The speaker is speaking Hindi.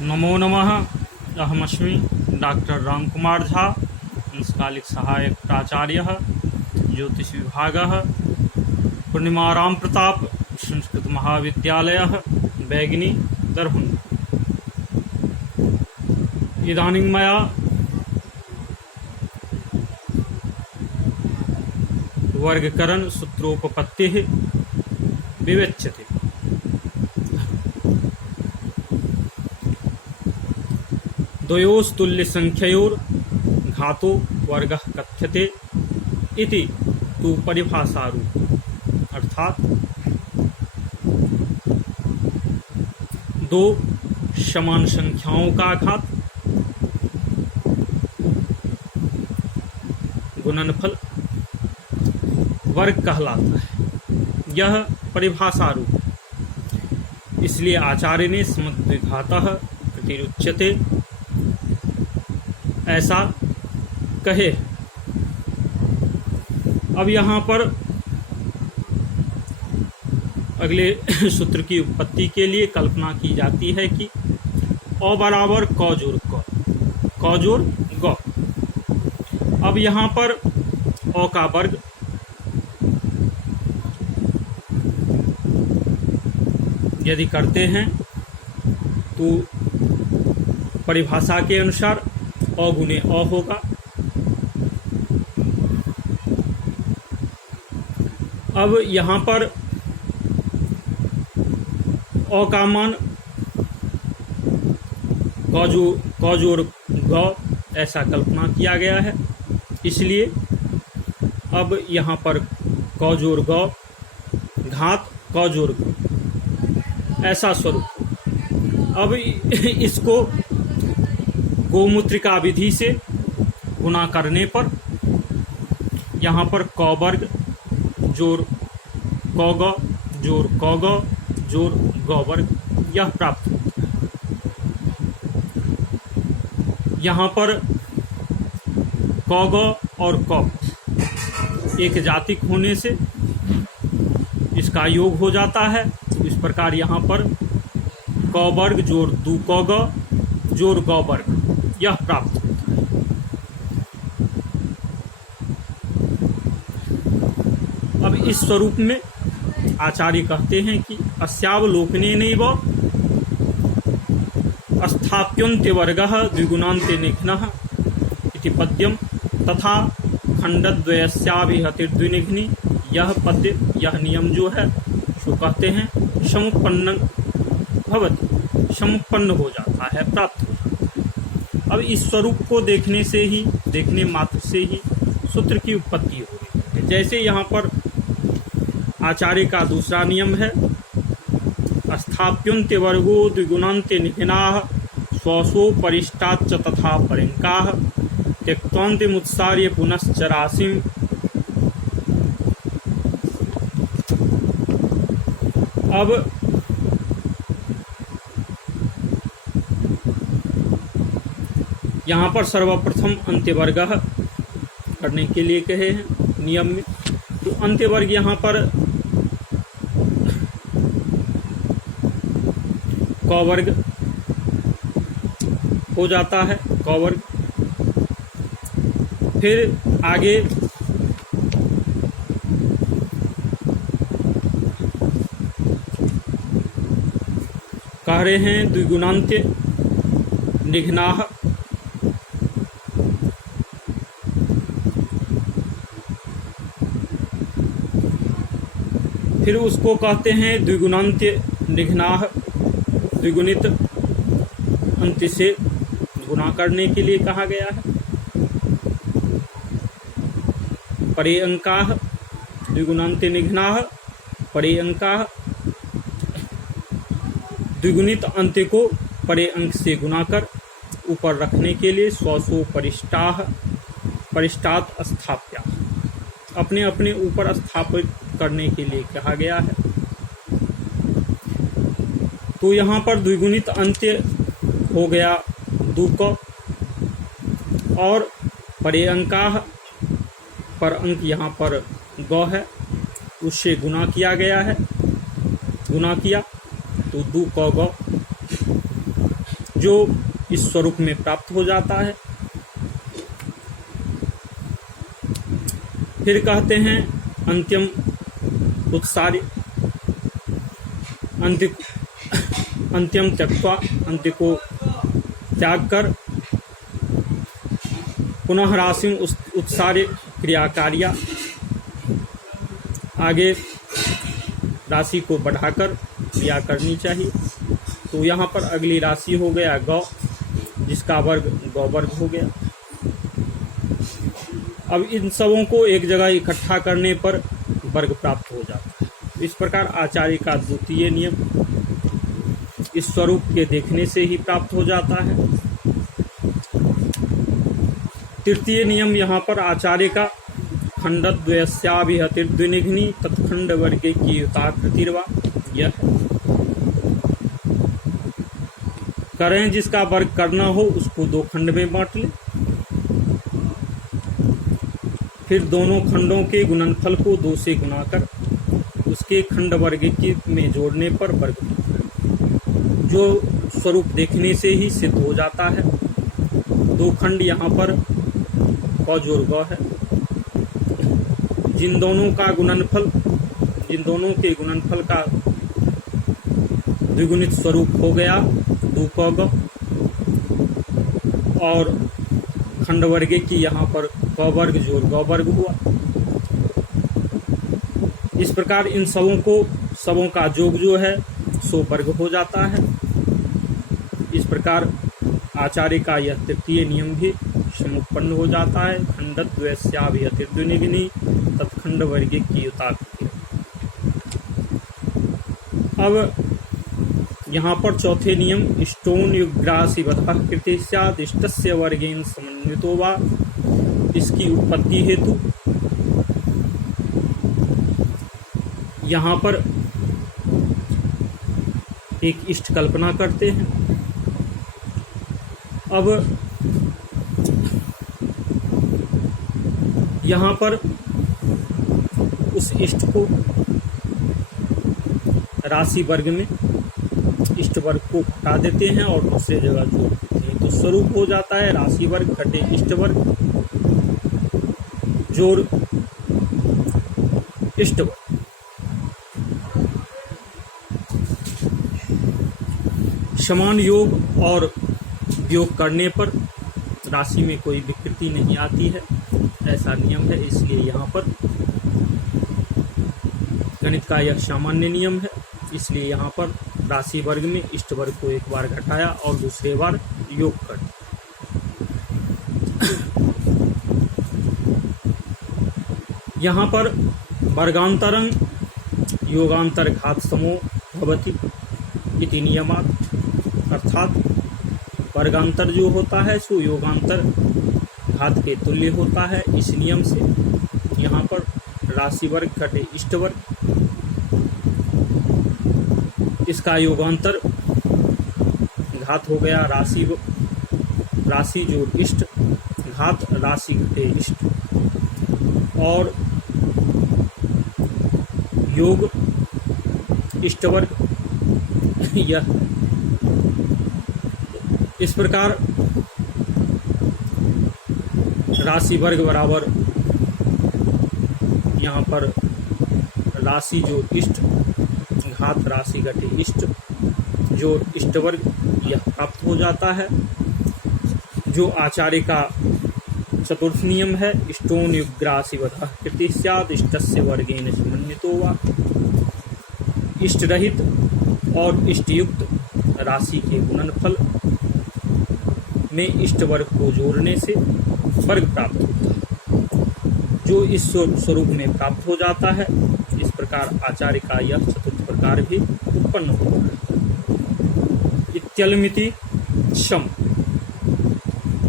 नमो नमः। अहमस्मि डॉक्टर रामकुमार झा, अंशकालिक सहायक प्राचार्यः ज्योतिषविभागः, पूर्णिमाराम प्रताप संस्कृत महाविद्यालयः, बैगिनी, दरभंगा। इदानीं मया वर्गीकरण सूत्रोपपत्तिः विवेच्यते। द्वयोस्तुल्यसंख्ययोर् घातो वर्गः कथ्यते इति तु परिभाषारूप, अर्थात दो समान संख्याओं का घात गुणनफल वर्ग कहलाता है। यह परिभाषा रूप, इसलिए आचार्य ने समद्विघातः प्रतिरुच्यते ऐसा कहे। अब यहाँ पर अगले सूत्र की उत्पत्ति के लिए कल्पना की जाती है कि अ बराबर क जोड़ क जोड़ ग। अब यहाँ पर अ का वर्ग यदि करते हैं तो परिभाषा के अनुसार अ गुने अ होगा। अब यहाँ पर अ का मान क जोड़ ग ऐसा कल्पना किया गया है, इसलिए अब यहाँ पर क जोड़ ग घात क जोड़ ग ऐसा स्वरूप। अब इसको गोमूत्रिका विधि से गुणा करने पर यहाँ पर क वर्ग जोड़ क ग जोड़ क ग जोड़ ग वर्ग यह प्राप्त होता है। यहाँ पर क ग और क एक जातिक होने से इसका योग हो जाता है। इस प्रकार यहाँ पर क वर्ग जोड़ दू क ग जोड़ ग वर्ग यह प्राप्त होता है। अब इस स्वरूप में आचार्य कहते हैं कि अस्यावलोकनेनैव स्थाप्यन्ते वर्गः द्विगुणान्ते निघ्नः इति पद्यम तथा खंडद्वयस्याभिहतिर्द्विनिघ्नि यह पद्य, यह नियम जो है सो कहते हैं समुत्पन्न भवति, समुत्पन्न हो जाता है, प्राप्त हो जाता है। अब इस स्वरूप को देखने मात्र से ही सूत्र की उत्पत्ति हो रही है। जैसे यहाँ पर आचार्य का दूसरा नियम है, स्थाप्यन्ते वर्गो द्विगुणान्ते निघ्नाः स्वसो परिष्टाच्च तथा पर्यङ्काः त्यक्त्वान्ते मुत्सार्य पुनश्च राशिम्। अब यहाँ पर सर्वप्रथम अंत्यवर्ग करने के लिए कहे हैं नियम में। तो अंत्यवर्ग यहाँ पर क वर्ग हो जाता है, क वर्ग। फिर आगे कह रहे हैं द्विगुणान्त्य निघ्नाः, फिर उसको कहते हैं द्विगुणान्त्य निघ्नाः, द्विगुणित अंत्य से गुणा करने के लिए कहा गया है। परे अंकाः द्विगुणान्त्य निघ्नाः परे अंकाः, द्विगुणित अंत्य को परे अंक से गुणा कर ऊपर रखने के लिए स्वसो परिष्टात् स्थाप्या, अपने अपने ऊपर स्थापित करने के लिए कहा गया है। तो यहाँ पर द्विगुणित अंत्य हो गया दू क, और परे अंकाः पर अंक यहाँ पर ग है, उससे गुणा किया गया है, गुणा किया तो दू क ग जो इस स्वरूप में प्राप्त हो जाता है। फिर कहते हैं अंत्यम उत्सार्य, अंत्यम त्यक्त्वा, अंत्य को त्याग कर पुनः राशि उत्सार्य क्रियाकार्या, आगे राशि को बढ़ाकर क्रिया करनी चाहिए। तो यहाँ पर अगली राशि हो गया गौ, जिसका वर्ग गौवर्ग हो गया। अब इन सबों को एक जगह इकट्ठा करने पर वर्ग प्राप्त हो जाता है। इस प्रकार आचार्य का द्वितीय नियम इस स्वरूप के देखने से ही प्राप्त हो जाता है। तृतीय नियम यहाँ पर आचार्य का खंडद्वयस्याभिहतिर्द्विनिघ्नि तत्खंड वर्गे की युताकृतिर्वा, यह करें जिसका वर्ग करना हो उसको दो खंड में बांट ले, फिर दोनों खंडों के गुणनफल को 2 से गुणा कर उसके खंड वर्ग में जोड़ने पर वर्ग, जो स्वरूप देखने से ही सिद्ध हो जाता है। 2 खंड यहाँ पर क जोड़ ग है। जिन दोनों के गुणनफल का द्विगुणित स्वरूप हो गया 2 क ग, और खंड वर्गे की यहाँ पर क वर्ग जोड़ ग वर्ग हुआ। इस प्रकार इन सबों का योग जो है सो वर्ग हो जाता है। इस प्रकार आचार्य का यह तृतीय नियम भी समुत्पन्न हो जाता है। खंडद्वयस्याभिहतिर्द्विनिघ्नि तत्खंड वर्गे की युताकृति। अब यहाँ पर चौथे नियम इष्टोन युग्रासिवतः कृते स्यात् इष्टस्य वर्गेन समन्वितो वा, इसकी उत्पत्ति हेतु यहाँ पर एक इष्ट कल्पना करते हैं। अब यहाँ पर उस इष्ट को राशि वर्ग में इष्ट वर्ग को हटा देते हैं और दूसरे जगह जोड़ देते हैं, तो स्वरूप हो जाता है राशि वर्ग घटे इष्ट वर्ग जोड़ इष्ट वर्ग। समान योग और वियोग करने पर राशि में कोई विकृति नहीं आती है, ऐसा नियम है। इसलिए यहाँ पर गणित का यह सामान्य नियम है। इसलिए यहाँ पर राशि वर्ग में इष्ट वर्ग को एक बार घटाया और दूसरे बार योग कर दिया। यहाँ पर वर्गांतरं योगांतर घात समो भवति इति नियमात्, अर्थात वर्गांतर जो होता है सो योगांतर घात के तुल्य होता है। इस नियम से यहाँ पर राशि वर्ग घटे इष्ट वर्ग, इसका योगांतर घात हो गया राशि जोड़ इष्ट, घात राशि घटे इष्ट, और योग इष्ट वर्ग। यह इस प्रकार राशि वर्ग बराबर यहाँ पर राशि जोड़ इष्ट, घात राशि घटे इष्ट जोड़ इष्ट वर्ग, यह प्राप्त हो जाता है। जो आचार्य का चतुर्थ नियम है इष्टोन युग्रासिवतः कृते स्यात् इष्टस्य वर्गेन समन्वितो वा, इष्ट रहित और इष्टयुक्त राशि के गुणनफल में इष्ट वर्ग को जोड़ने से वर्ग प्राप्त होता है, जो इस स्वरूप में प्राप्त हो जाता है। इस प्रकार आचार्य का यह चतुर्थ प्रकार भी उत्पन्न होता है। इत्यलमिति शम।